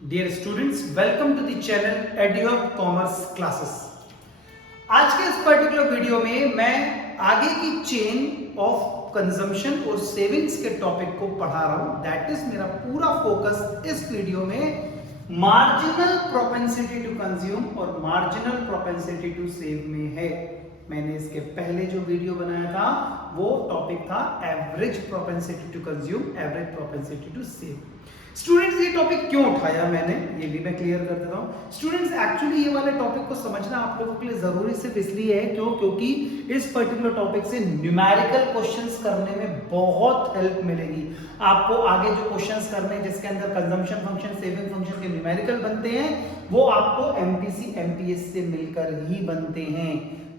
Dear students, welcome to the channel EduUp commerce classes. आज के इस पर्टिकुलर वीडियो में मैं आगे की चेन ऑफ कंजम्पशन और सेविंग्स के टॉपिक को पढ़ा रहा हूं। दैट इज मेरा पूरा फोकस इस वीडियो में मार्जिनल प्रोपेंसिटी टू कंज्यूम और मार्जिनल प्रोपेंसिटी टू सेव में है। मैंने इसके पहले जो वीडियो बनाया था वो टॉपिक था average propensity to consume, average propensity to save. Students, ये टॉपिक क्यों उठाया मैंने, ये भी मैं क्लियर कर देता हूं। स्टूडेंट्स, एक्चुअली ये वाले टॉपिक को समझना आप लोगों के लिए जरूरी सिर्फ इसलिए है क्योंकि इस पर्टिकुलर टॉपिक से न्यूमेरिकल क्वेश्चंस करने में बहुत हेल्प मिलेगी। आपको आगे जो क्वेश्चंस करने हैं जिसके अंदर कंजम्पशन फंक्शन, सेविंग फंक्शन के न्यूमेरिकल बनते हैं, वो आपको एमपीसी एमपीएस से मिलकर ही बनते हैं।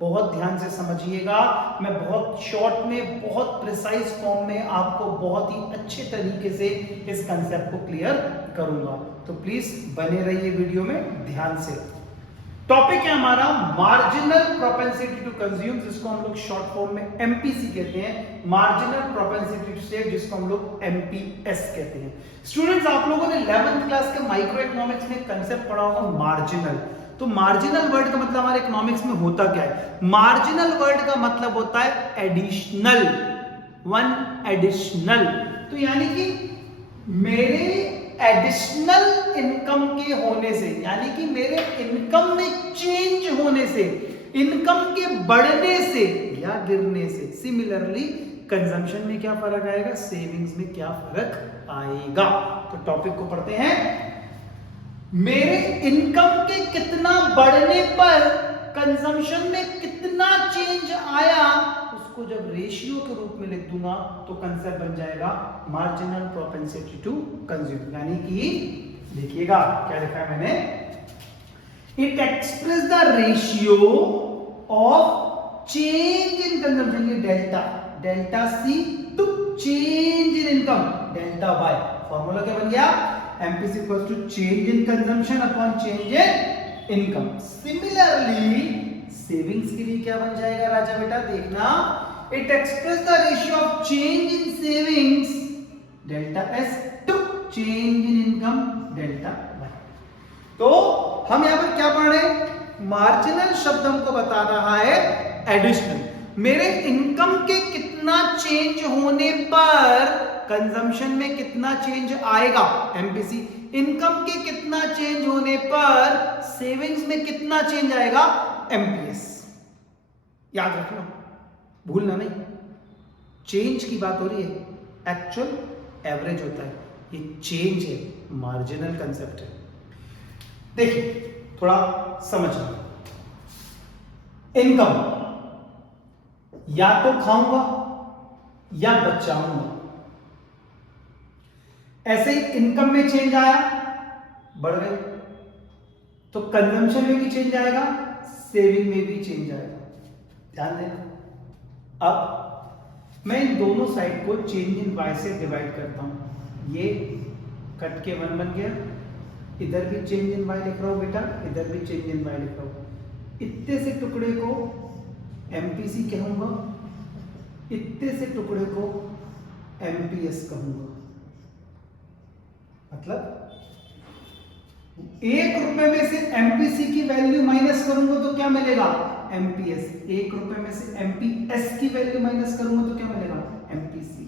बहुत ध्यान से समझिएगा, मैं बहुत शॉर्ट में, बहुत प्रिसाइज फॉर्म में आपको बहुत ही अच्छे तरीके से इस कंसेप्ट को क्लियर करूंगा, तो प्लीज बने रहिए वीडियो में ध्यान से। टॉपिक है हमारा मार्जिनल प्रोपेंसिटी टू कंज्यूम, जिसको हम लोग शॉर्ट फॉर्म में एमपीसी कहते हैं, मार्जिनल प्रोपेंसिटी टू सेव, जिसको हम लोग एमपीएस कहते हैं। स्टूडेंट्स, आप लोगों ने 11th क्लास के माइक्रो इकोनॉमिक्स में कंसेप्ट पढ़ा होगा मार्जिनल। तो मार्जिनल वर्ड का मतलब हमारे इकोनॉमिक्स में होता क्या है? मार्जिनल वर्ड का मतलब होता है एडिशनल, वन एडिशनल। तो यानी कि मेरे एडिशनल इनकम के होने से, यानी कि मेरे इनकम में चेंज होने से, इनकम के बढ़ने से या गिरने से, सिमिलरली कंजम्पशन में क्या फर्क आएगा, सेविंग्स में क्या फर्क आएगा। तो टॉपिक को पढ़ते हैं। मेरे इनकम के कितना बढ़ने पर कंजम्पशन में कितना चेंज आया, उसको जब रेशियो के रूप में लिख दूंगा तो कंसेप्ट बन जाएगा मार्जिनल प्रोपेंसिटी टू कंज्यूम। यानी कि देखिएगा क्या लिखा है मैंने, it express the ratio of change in consumption, ये delta, delta C to change in income, delta Y. Formula क्या बन गया? MPC equals to change in consumption upon change in income. Similarly, savings के लिए क्या बन जाएगा राजा बेटा, देखना, it express the ratio of change in savings delta S to change in income delta Y. तो हम यहां पर क्या पढ़ रहे हैं? मार्जिनल शब्द हमको बता रहा है एडिशनल। मेरे इनकम के कितना चेंज होने पर कंजम्पशन में कितना चेंज आएगा, एमपीसी। इनकम के कितना चेंज होने पर सेविंग्स में कितना चेंज आएगा, एमपीएस। याद रखना, भूलना नहीं। चेंज की बात हो रही है, एक्चुअल एवरेज होता है, ये चेंज है, मार्जिनल कंसेप्ट है। देखिए थोड़ा समझना, इनकम या तो खाऊंगा या बचाऊंगा। ऐसे ही इनकम में चेंज आया, बढ़ गई, तो कंजम्पशन में भी चेंज आएगा, सेविंग में भी चेंज आएगा। ध्यान देना। अब मैं इन दोनों साइड को चेंज इन वाई से डिवाइड करता हूं। ये कट के 1 बन गया, इधर भी चेंज इन वाई लिख रहा हूं बेटा, इधर भी चेंज इन वाई लिख रहा हूं। इतने से टुकड़े को एमपीसी कहूंगा, इतने से टुकड़े को एमपीएस कहूंगा। मतलब 1 रुपए में से एमपीसी की वैल्यू माइनस करूंगा तो क्या मिलेगा, एमपीएस। 1 रुपए में से एमपीएस की वैल्यू माइनस करूंगा तो क्या मिलेगा, एमपीसी।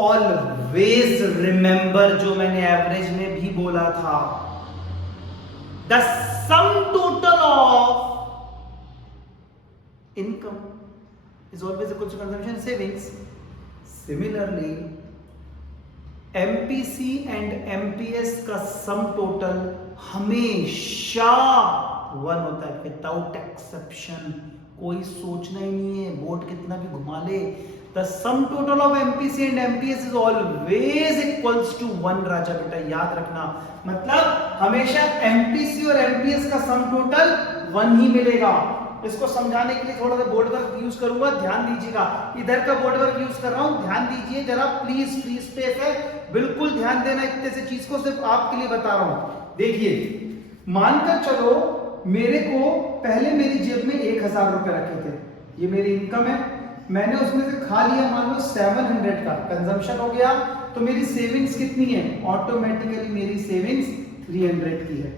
ऑलवेज रिमेंबर जो मैंने एवरेज में भी बोला था, the sum total of income is always equal to consumption savings. Similarly, MPC and MPS का सम टोटल हमेशा 1 होता है, विदाउट एक्सेप्शन। कोई सोचना ही नहीं है, बोर्ड कितना भी घुमा ले, the sum total of MPC and MPS is always equals to 1 राजा बेटा, याद रखना। मतलब हमेशा MPC और MPS का सम टोटल 1 ही मिलेगा। इसको समझाने के लिए थोड़ा सा बोर्ड वर्क यूज करूंगा, ध्यान दीजिएगा। इधर का बोर्ड वर्क यूज कर रहा हूं, ध्यान दीजिए जरा प्लीज, फ्री स्पेस है, बिल्कुल ध्यान देना। इतने से चीज को सिर्फ आपके लिए बता रहा हूं। देखिए, मानकर चलो मेरे को पहले मेरी जेब में 1000 रुपए रखे थे, ये मेरी इनकम है, मैंने उसमें से खा लिया मान लो 700 का, कंजम्पशन हो गया, तो मेरी सेविंग्स कितनी है, ऑटोमेटिकली मेरी सेविंग्स 300 की है।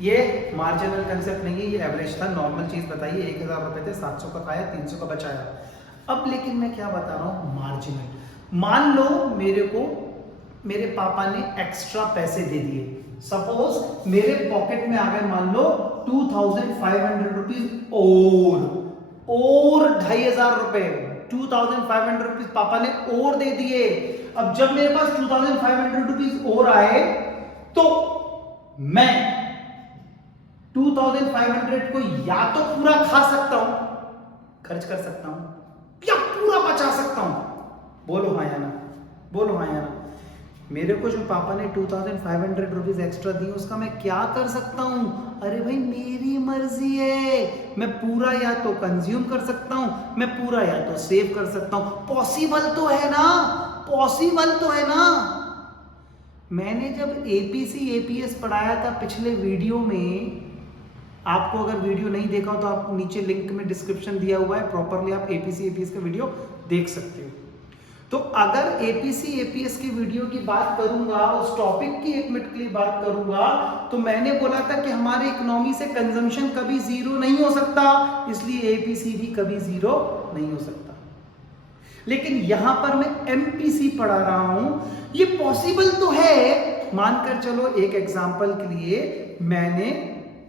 ये मार्जिनल कंसेप्ट नहीं है, ये एवरेज था, नॉर्मल चीज बताइए। 1000 रुपए थे, 700 का खाया, 300 का बचाया। अब लेकिन मैं क्या बता रहा हूं, मार्जिनल। मान लो मेरे को मेरे पापा ने एक्स्ट्रा पैसे दे दिए, सपोज मेरे पॉकेट में आ गए मान लो 2500 रुपीज और 2500 रुपए, 2500 रुपीज पापा ने और दे दिए। अब जब मेरे पास 2500 रुपीज और आए तो मैं 2500 को या तो पूरा खा सकता हूं, खर्च कर सकता हूं, या पूरा बचा सकता हूं। बोलो हाँ या ना, बोलो हाँ या ना। मेरे को जो पापा ने 2500 रुपीज एक्स्ट्रा दिए उसका मैं क्या कर सकता हूं? अरे भाई मेरी मर्जी है, मैं पूरा या तो कंज्यूम कर सकता हूं, मैं पूरा या तो सेव कर सकता हूं। पॉसिबल तो है ना, पॉसिबल तो है ना। मैंने जब एपीसी एपीएस पढ़ाया था पिछले वीडियो में, आपको अगर वीडियो नहीं देखा हो तो आप नीचे लिंक में डिस्क्रिप्शन दिया हुआ है, प्रॉपरली आप एपीसी एपीएस का वीडियो देख सकते हो। तो अगर एपीसी एपीएस की वीडियो की बात करूंगा, उस टॉपिक की 1 मिनट के लिए बात करूंगा, तो मैंने बोला था कि हमारे इकोनॉमी से कंजम्पशन कभी जीरो नहीं हो सकता, इसलिए एपीसी भी कभी जीरो नहीं हो सकता। लेकिन यहां पर मैं एमपीसी पढ़ा रहा हूं, ये पॉसिबल तो है। मानकर चलो एक एग्जांपल के लिए, मैंने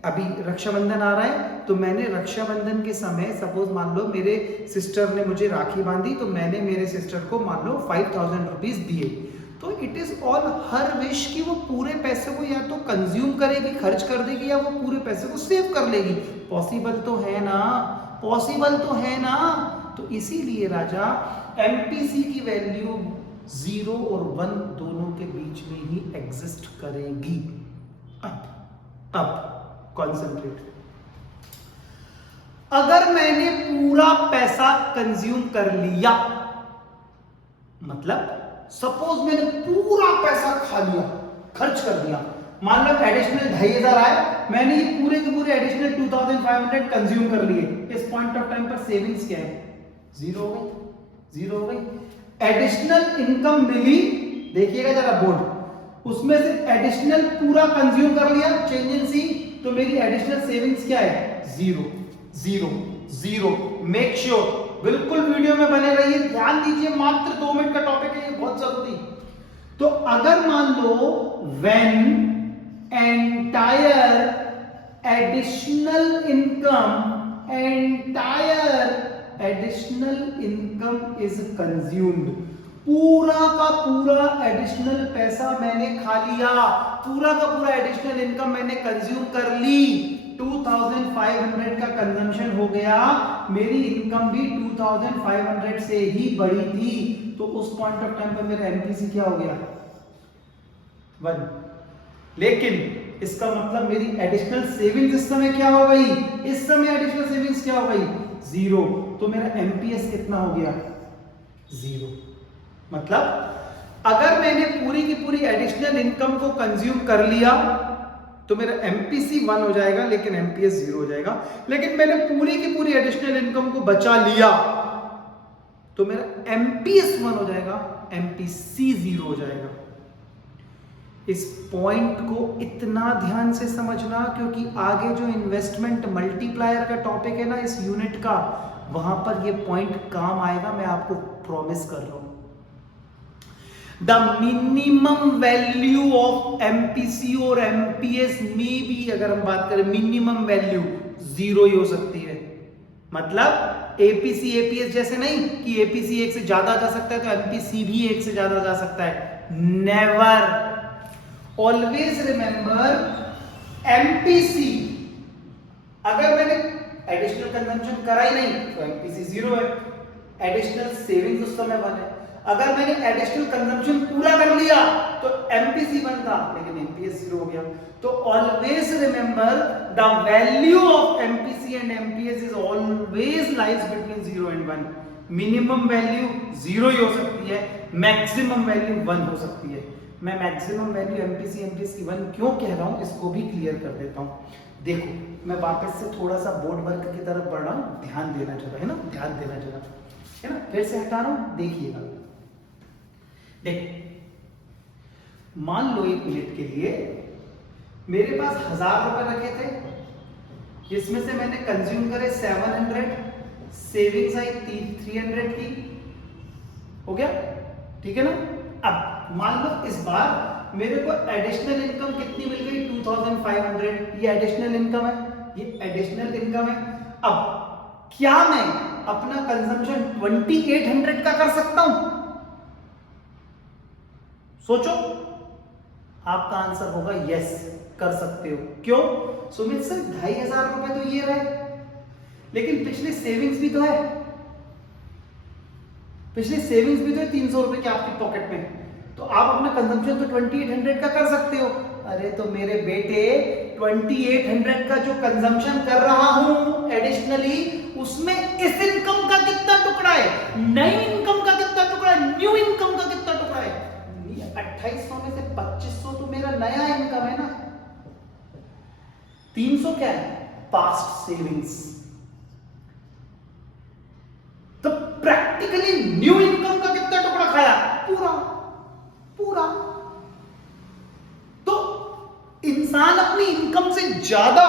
अभी रक्षाबंधन आ रहा है, तो मैंने रक्षाबंधन के समय सपोज मान लो मेरे सिस्टर ने मुझे राखी बांधी, तो मैंने मेरे सिस्टर को मान लो 5000 रुपीज दिए। तो it is all her wish कि वो पूरे पैसे को या तो कंज्यूम करेगी, खर्च कर देगी, या वो पूरे पैसे को सेव कर लेगी। पॉसिबल तो है ना, पॉसिबल तो है ना। तो इसीलिए राजा एमपीसी की वैल्यू 0 और 1 दोनों के बीच में ही एग्जिस्ट करेगी। अब कॉन्सेंट्रेट, अगर मैंने पूरा पैसा कंज्यूम कर लिया, मतलब सपोज मैंने पूरा पैसा खा लिया, खर्च कर दिया, मान लो एडिशनल 2500 आए, मैंने ये पूरे के पूरे एडिशनल 2500 कंज्यूम कर लिए। इस पॉइंट ऑफ टाइम पर सेविंग्स क्या है, जीरो हो गई, जीरो हो गई। एडिशनल इनकम मिली, देखिएगा जरा बोर्ड, उसमें से एडिशनल पूरा कंज्यूम कर लिया, चेंज इन सी, तो मेरी एडिशनल सेविंग्स क्या है, zero, zero, zero. Make sure बिल्कुल वीडियो में बने रहिए, ध्यान दीजिए, मात्र 2 मिनट का टॉपिक है, ये बहुत जरूरी। तो अगर मान लो when entire additional income is consumed, पूरा का पूरा एडिशनल पैसा मैंने खा लिया, पूरा का पूरा एडिशनल इनकम मैंने कंज्यूम कर ली, 2500 का कंजम्पशन हो गया, मेरी इनकम भी 2500 से ही बढ़ी थी, तो उस पॉइंट ऑफ टाइम पर मेरा एमपीसी क्या हो गया, 1। लेकिन इसका मतलब मेरी एडिशनल सेविंग्स इस समय क्या हो गई, इस समय एडिशनल सेविंग्स क्या हो गई, 0, तो मेरा एमपीएस कितना हो गया, 0। मतलब अगर मैंने पूरी की पूरी एडिशनल इनकम को कंज्यूम कर लिया तो मेरा एमपीसी 1 हो जाएगा, लेकिन एमपीएस 0 हो जाएगा। लेकिन मैंने पूरी की पूरी एडिशनल इनकम को बचा लिया तो मेरा एमपीएस 1 हो जाएगा, एमपीसी 0 हो जाएगा। इस पॉइंट को इतना ध्यान से समझना, क्योंकि आगे जो इन्वेस्टमेंट मल्टीप्लायर का टॉपिक है ना इस यूनिट का, वहां पर ये पॉइंट काम आएगा, मैं आपको प्रॉमिस कर रहा हूं। The minimum value of MPC और एमपीएस में भी अगर हम बात करें, मिनिमम वैल्यू 0 ही हो सकती है। मतलब एपीसी एपीएस जैसे नहीं कि एपीसी 1 से ज्यादा जा सकता है तो एमपीसी भी 1 से ज्यादा जा सकता है, नेवर। ऑलवेज रिमेंबर एमपीसी, अगर मैंने एडिशनल कंजम्पशन करा ही नहीं तो एमपीसी 0 है, एडिशनल सेविंग्स उस समय 1 है। अगर मैंने एडिशनल कंजम्पशन पूरा कर लिया तो एमपीसी 1 था, लेकिन एमपीएस 0 हो गया। तो always remember the value of MPC and MPS is always lies between 0 and 1। Minimum value 0 ही हो सकती है, मैक्सिमम वैल्यू 1 हो सकती है। मैं मैक्सिमम वैल्यू एमपीसी एमपीएस 1 क्यों कह रहा हूं, इसको भी क्लियर कर देता हूं। देखो मैं वापस से थोड़ा सा बोर्ड वर्क की तरफ बढ़ रहा हूं, ध्यान देना जरा, है ना, ध्यान देना जरा, है ना, फिर से हटा रहा हूं, देखिएगा। देखो मान लो 1 मिनट के लिए मेरे पास 1000 रुपए रखे थे, जिसमें से मैंने कंज्यूम करे 700, सेविंग्स आई 300 की, हो गया, ठीक है ना। अब मान लो इस बार मेरे को एडिशनल इनकम कितनी मिल गई, 2500, ये एडिशनल इनकम है, ये एडिशनल इनकम है। अब क्या मैं अपना कंजम्पशन 2800 का कर सकता हूं? सोचो, आपका आंसर होगा यस, कर सकते हो। क्यों? सुमित सर 2500 रुपए तो ये रहे, लेकिन पिछले सेविंग्स भी तो है, पिछले सेविंग्स भी तो है 300 रुपए के आपकी पॉकेट में, तो आप अपना कंजम्पशन तो 2800 का कर सकते हो। अरे तो मेरे बेटे 2800 का जो कंजम्पशन कर रहा हूं एडिशनली, उसमें इस इनकम का कितना टुकड़ा है, नई इनकम का कितना टुकड़ा है, न्यू इनकम का कितना टुकड़ा है? 2800 में से 2500 तो मेरा नया इनकम है ना, 300 क्या है, पास्ट सेविंग्स। तो प्रैक्टिकली न्यू इनकम का कितना टुकड़ा खाया, पूरा पूरा। तो इंसान अपनी इनकम से ज्यादा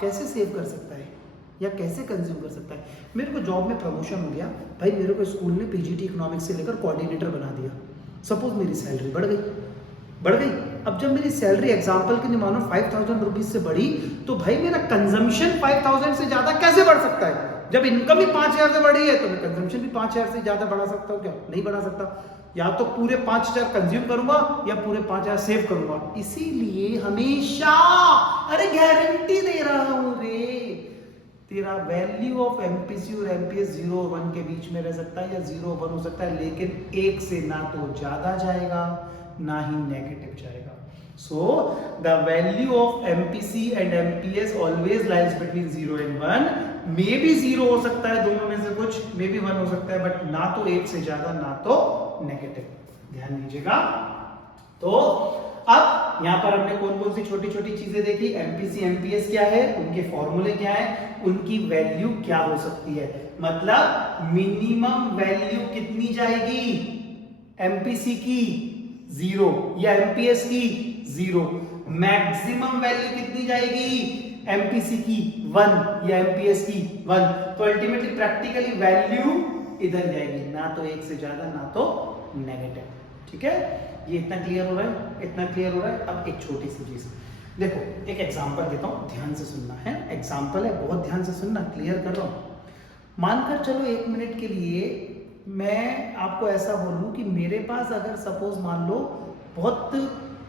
कैसे सेव कर सकता है या कैसे कंज्यूम कर सकता है? मेरे को जॉब में प्रमोशन हो गया भाई, मेरे को स्कूल ने पीजीटी इकोनॉमिक्स से लेकर कोऑर्डिनेटर बना दिया, सपोज मेरी सैलरी बढ़ गई। अब जब मेरी सैलरी एग्जांपल के लिए मानो 5000 रुपीज से बढ़ी, तो भाई मेरा कंजम्पशन 5000 से ज्यादा कैसे बढ़ सकता है? जब इनकम ही 5000 से बढ़ी है तो मैं कंजम्पशन भी 5000 से ज्यादा बढ़ा सकता हूं क्या? नहीं बढ़ा सकता। या तो पूरे 5000 कंज्यूम करूंगा या पूरे 5000 सेव करूंगा। इसीलिए हमेशा, अरे गारंटी दे रहा हूं रे, तेरा वैल्यू ऑफ एमपीसी और एमपीएस 0 और 1 के बीच में रह सकता है या 0 और 1 हो सकता है, लेकिन 1 से ना तो ज्यादा जाएगा ना ही नेगेटिव जाएगा। So the value of MPC and MPS always lies between 0 and 1। May be 0 हो सकता है दोनों में से कुछ, मे बी 1 हो सकता है, बट ना तो 1 से ज्यादा ना तो नेगेटिव, ध्यान दीजिएगा। तो अब यहां पर हमने कौन कौन सी छोटी छोटी चीजें देखी, एमपीसी एमपीएस क्या है, उनके फॉर्मूले क्या है, उनकी वैल्यू क्या हो सकती है। मतलब मिनिमम वैल्यू कितनी जाएगी एमपीसी की, 0, या एमपीएस की 0। मैक्सिमम वैल्यू कितनी जाएगी एमपीसी की, 1, या एमपीएस की 1। तो अल्टीमेटली प्रैक्टिकली वैल्यू इधर जाएगी, ना तो 1 से ज्यादा ना तो नेगेटिव। ठीक है, ये इतना क्लियर हो रहा है, इतना क्लियर हो रहा है। अब एक छोटी सी चीज देखो, एक एग्जांपल देता हूं, ध्यान से सुनना है, एग्जांपल है, बहुत ध्यान से सुनना, क्लियर कर रहा हूं। मानकर चलो 1 मिनट के लिए मैं आपको ऐसा बोलूं कि मेरे पास अगर सपोज मान लो बहुत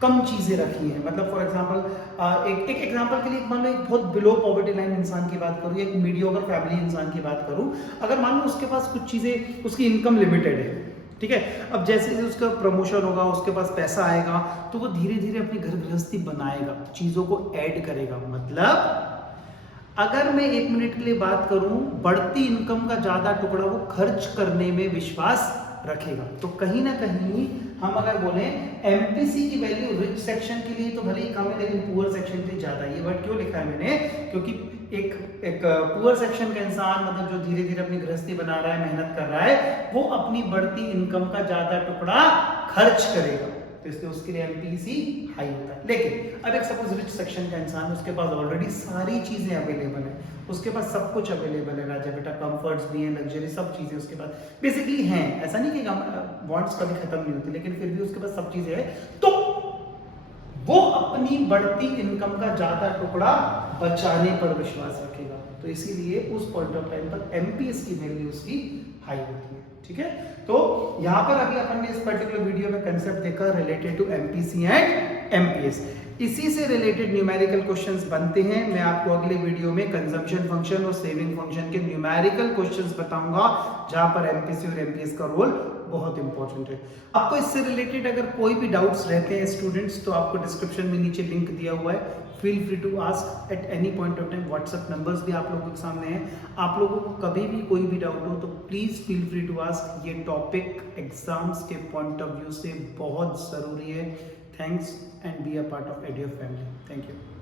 कम चीजें रखी हैं, मतलब फॉर एग्जांपल एक एग्जांपल के लिए मान लो एक बहुत बिलो पॉवर्टी लाइन इंसान की बात करूं, एक मीडियोकर फैमिली इंसान की बात करूं, अगर मान लो उसके पास कुछ चीजें, उसकी इनकम लिमिटेड है, ठीक है। अब जैसे जैसे उसका प्रमोशन होगा, उसके पास पैसा आएगा, तो वो धीरे धीरे अपनी घर गृहस्थी बनाएगा, चीजों को ऐड करेगा। मतलब अगर मैं 1 मिनट के लिए बात करूं, बढ़ती इनकम का ज्यादा टुकड़ा वो खर्च करने में विश्वास रखेगा। तो कहीं ना कहीं हम अगर बोले एमपीसी की वैल्यू रिच सेक्शन के लिए तो भले ही कम है, लेकिन पुअर सेक्शन के लिए ज्यादा। ये वर्ड क्यों लिखा है मैंने, क्योंकि एक पुअर सेक्शन का इंसान, मतलब जो धीरे धीरे अपनी गृहस्थी बना रहा है, मेहनत कर रहा है, वो अपनी बढ़ती इनकम का ज्यादा टुकड़ा खर्च करेगा, तो इसलिए उसके लिए एमपीसी हाई होता है। लेकिन अब एक सपोज रिच सेक्शन का इंसान, उसके पास ऑलरेडी सारी चीजें अवेलेबल है, उसके पास सब कुछ अवेलेबल है, राजा बेटा कंफर्ट्स भी हैं, लग्जरी सब चीजें उसके पास बेसिकली हैं, ऐसा नहीं कि वांट्स कभी खत्म नहीं होती, लेकिन फिर भी उसके पास सब चीजें हैं, तो वो अपनी बढ़ती इनकम का ज्यादा टुकड़ा बचाने पर विश्वास रखेगा। तो इसीलिए उस पॉइंट ऑफ टाइम पर एमपीएस की वैल्यू उसकी हाई होती है। ठीक है, तो यहां पर अभी अपन ने इस पर्टिकुलर वीडियो में कंसेप्ट देखा related to MPC and MPS. इसी से रिलेटेड न्यूमेरिकल क्वेश्चंस बनते हैं। मैं आपको अगले वीडियो में कंजम्पशन फंक्शन और सेविंग फंक्शन के न्यूमेरिकल क्वेश्चंस बताऊंगा, जहां पर एमपीसी और एमपीएस का रोल बहुत इंपॉर्टेंट है। आपको इससे रिलेटेड अगर कोई भी डाउट्स रहते हैं स्टूडेंट्स, तो आपको डिस्क्रिप्शन में नीचे लिंक दिया हुआ है, feel free to ask at any point of time. WhatsApp numbers भी आप लोगों के सामने हैं, आप लोगों को कभी भी कोई भी डाउट हो तो please feel free to ask. ये टॉपिक एग्जाम्स के पॉइंट ऑफ व्यू से बहुत जरूरी है। Thanks and be a part of EduUp family. Thank you.